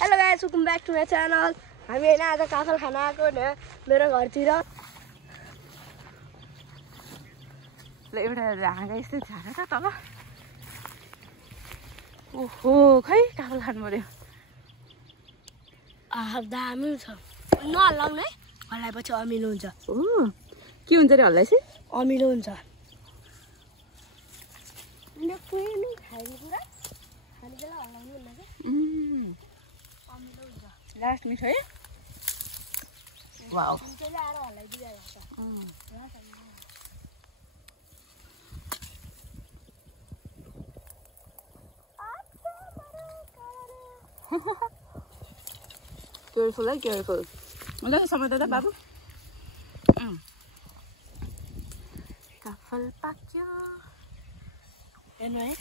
Hello guys, welcome back to my channel. हामी हैन आज काफल खान आएको नि मेरो घरतिर। ल एउटा हाँगा यस्तै झारा छ तल। ओहो खै काफल खानु पर्यो। दामी छ। नहल्लाउनु है, हल्लाएपछि अमिलो हुन्छ। ओ के हुन्छ रे हल्लाएपछि? अमिलो हुन्छ। अनि पुरै खाइने कुरा खाने बेला हल्लाउनु हुन्न के? अमिलो हुन्छ। लास्ट मिठो है? वाउ। त्यसले आएर हल्लाइदिया लाग्छ। Careful, careful. Wala sama dada babu. Kafal pakya. Ano eh?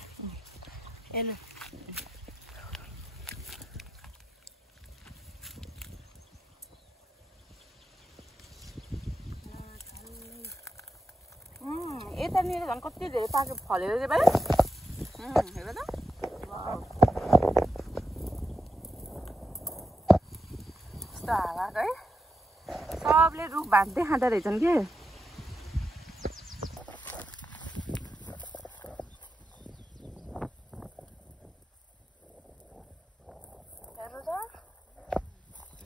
Ano? यतानिर झन् कति धेरै पाके फलेर चाहिँ भाइ हेर त कस्तो हावा है सबले रुख भाँच्दै खाँदो रहेछन् के हेर्नु त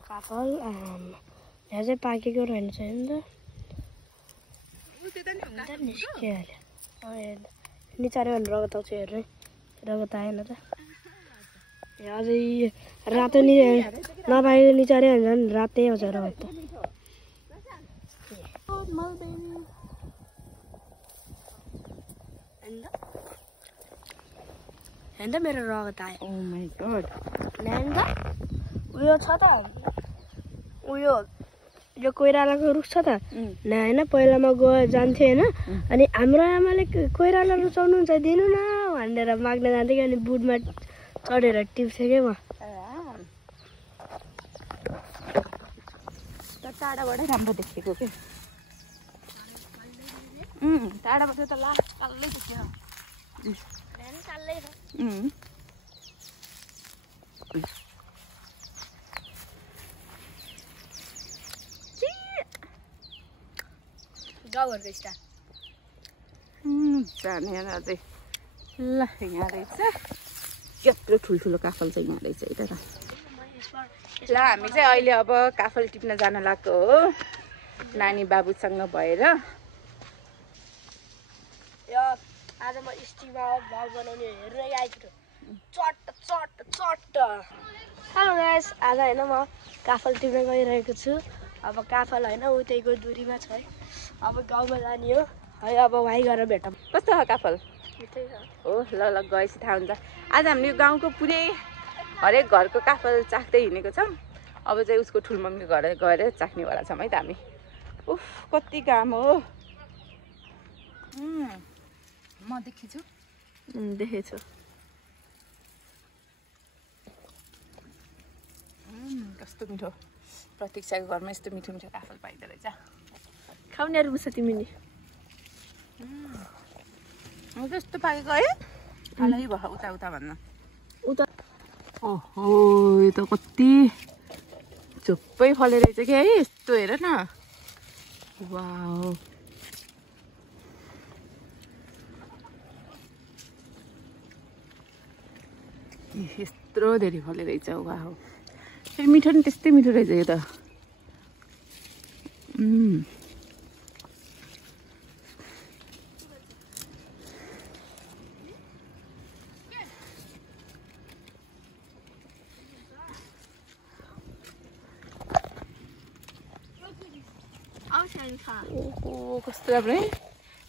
काफल यहाँ चाहिँ पाकेको रहेछ नि त निचार्यो भने रगत आउँछ हेर्नु रगत आएन त अझै रातो नपाएको निचार्यो भने झन् रातै आउँछ रगत त हेर्नु त मेरो रगत आयो ओ माई गॉड हेर्नु त उयो छ त उयो यो कोइरालाको रुख छ त होइन पहिलामा जान्थ्यो होइन अनि हाम्रो आमाले कोइराला रुचाउनुहुन्छ दिनु न भनेर माग्न जान्थ्यो कि अनि बुटमा चढेर टिप्थ्यो क्या म टाढाबाटै राम्रो देखेको के टाढाबाट त लास्ट कालै देख्यो गाउँहरूको स्टार जाने अझै ल यहाँ रहेछ यत्रो ठुल्ठुलो काफल चाहिँ यहाँ रहेछ है त ल हामी चाहिँ अहिले अब काफल टिप्न जान लागेको हो नानी बाबुसँग भएर आज म स्टिममा भ्लग बनाउने हेर्न आइपुग्यो चट्ट चट्ट चट्ट हेलो गाइस आज होइन म काफल टिप्न गइरहेको छु अब काफल होइन उतैको दुरीमा छ है अब गाउँमा जाने हो है अब भाइ गएर भेटौँ कस्तो छ काफल हो ल ल गएपछि थाहा हुन्छ आज हामीले यो गाउँको पुरै हरेक घरको काफल चाख्दै हिँडेको छौँ अब चाहिँ उसको ठुलमम्मी घर गएर चाख्नेवाला छौँ है त हामी उफ कति काम हो म देखेछु देखेछु कस्तो मिठो प्रतीक्षाको घरमा यस्तो मिठो मिठो काफल पाइँदो रहेछ खाउने रुस तिमीले त्यस्तो पाकेको है अलि भयो उता उता भन्न उता ओहो यो त कति झुप्पै फले रहेछ कि है यस्तो हेर न वाउ यत्रो धेरै फले रहेछ वाउ फेरि मिठो नि त्यस्तै मिठो रहेछ यो त ओहो कस्तो राम्रो है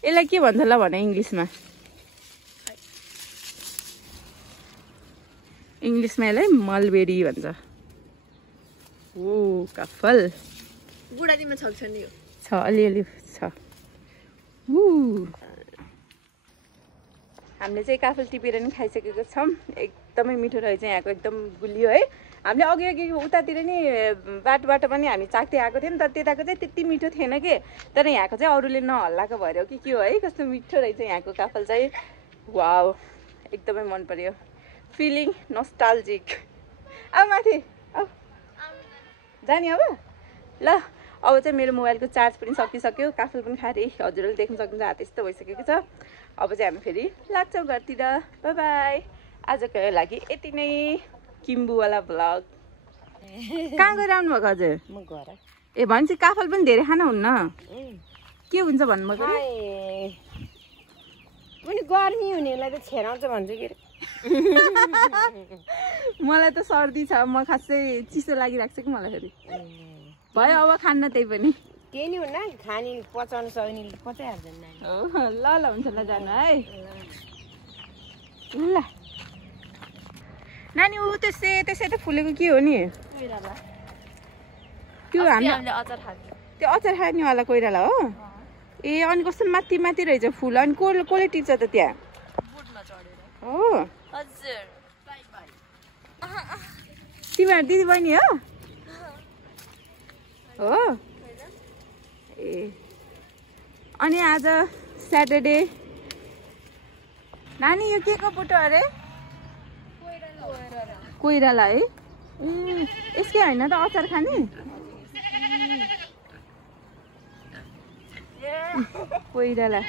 यसलाई के भन्छ ल भने इङ्ग्लिसमा यसलाई मलबेरी भन्छ ओ काफल बुढानीमा छ नि यो छ अलिअलि छ हामीले चाहिँ काफल टिपेर नि खाइसकेको छौँ एकदमै मिठो रहेछ यहाँको एकदम गुलियो है हामीले अघि अघि उतातिर नि बाटोबाट पनि हामी चाख्दै आएको थियौँ नि त त्यताको चाहिँ त्यति मिठो थिएन कि तर यहाँको चाहिँ अरूले नहल्लाको भएर हो कि के हो है कस्तो मिठो रहेछ यहाँको काफल चाहिँ वाउ एकदमै मन पर्यो फिलिङ नोस्टाल्जिक अब माथि जाने अब ल अब चाहिँ मेरो मोबाइलको चार्ज पनि सकिसक्यो काफल पनि खाएर हजुरहरूले देख्न सक्नुहुन्छ हात यस्तो भइसकेको छ अब चाहिँ हामी फेरि लाग्छौँ घरतिर बाई बाई आजको लागि यति नै किम्बुवाला भ्लग कहाँ गएर आउनु भएको हजुर म घर ए भनेपछि काफल पनि धेरै खाना हुन्न के हुन्छ भन्नुभएको पनि गर्मी हुनेलाई त छेराउँछ भन्छु के मलाई त सर्दी छ म खासै चिसो लागिरहेको छ कि मलाई फेरि भयो अब खान्न त्यही पनि केही नि हुन्न खाने पचाउनु सक्ने पचाइहाल्छ नि ल ल हुन्छ ल जानु है ल नानी ऊ त्यो सेतो फुलेको के हो नि त्यो हामीले त्यो अचार खानेवाला कोइराला हो ए अनि कस्तो माथि माथि रहेछ फुल अनि कसले टिप्छ त त्यहाँ हो तिमीहरू दिदी बहिनी हो ए अनि आज स्याटरडे नानी यो के को फोटो अरे कोइराला है ए यसकै होइन त अचार खाने कोइराला